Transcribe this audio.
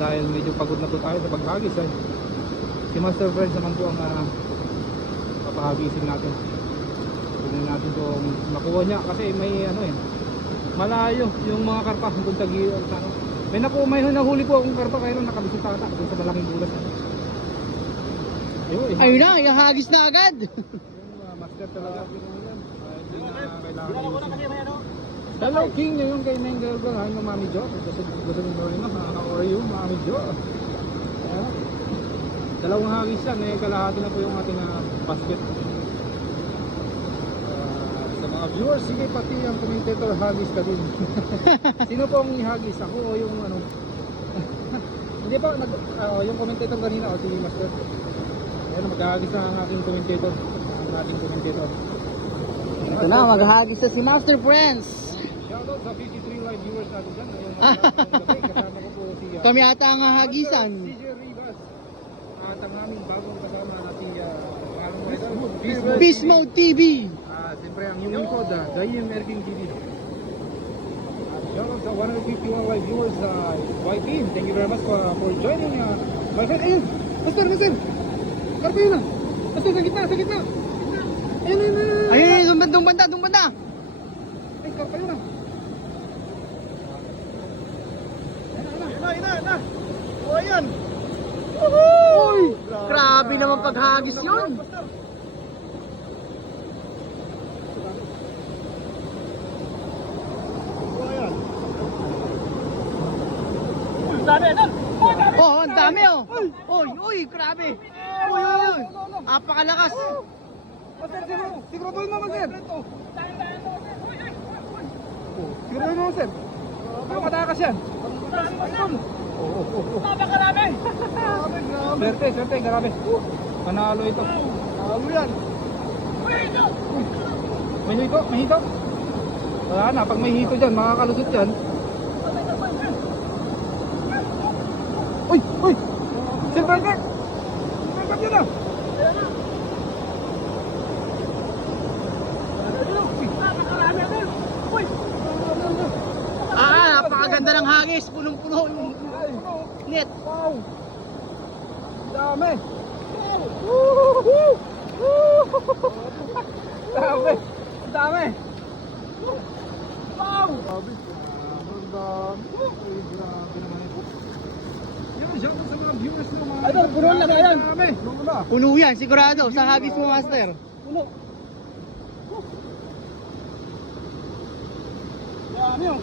dahil medyo pagod na po tayo sa paghagis ay. Si Master Friends naman po ang papahagisin natin. Tignan natin kung makuha niya kasi may ano eh, malayo yung mga karpa kung tagi ano. May nahuli po akong karpa kaya lang nakabisita ata doon sa malaking bulas. Ayun na, ihagis na agad. Yung master talaga. Hindi na kailangan. Hello King, yung kay Nengel ko, hi no Mami Jo. Gusto mo rin na, how are you Mami Jo? Dalawang hagis yan, kalahati na po yung ating basket. Sa mga viewers, sige pati ang commentator hagis ka din. Sino po ang ihagis? Ako o yung ano? Hindi po, yung commentator kanina o si Master. Ayan, maghahagis na ang ating commentator. Ang ating commentator. Ito na, maghahagis na si Master Friends. Shoutout sa 53 live viewers natin dyan. Kasama ko po si Kami ata ang hahagisan. CJ Rivas. At ang aming bagong kasama na si Beast Mode TV. Siyempre ang yung code, Dayim Erking TV. Shoutout sa 151 live viewers YT. Thank you very much for joining my friend. Ayun! Master! Karpa yun na! Master, sa gitna! Ayun! Ayun, doon banda. Ay, karpa yun na! Ina! O, ayan! Uy! Grabe naman paghagis yun. Oh, ang dami oh. Uy, grabe. Uy. Apakalakas. Master, siguraduhin mo, Master! Siguraduhin mo, Master! Pero matakas yan! Napakarami! Swerte, grabe. Panalo ito. Panalo yan. May hito. Wala na, pag may hito dyan, makakalusot yan. Uy! Silver cup yun ah! Napakaganda ng hagis. Punong-puno yung net. Wow! Dami! Dami! Wow! Grabe naman ito. Yan, shoutout sa mga viewers mo mga... Ano, puno na ba yan? Dami! Puno na. Puno yan, sigurado. Sa hagis mo, Master. Puno. Dami oh.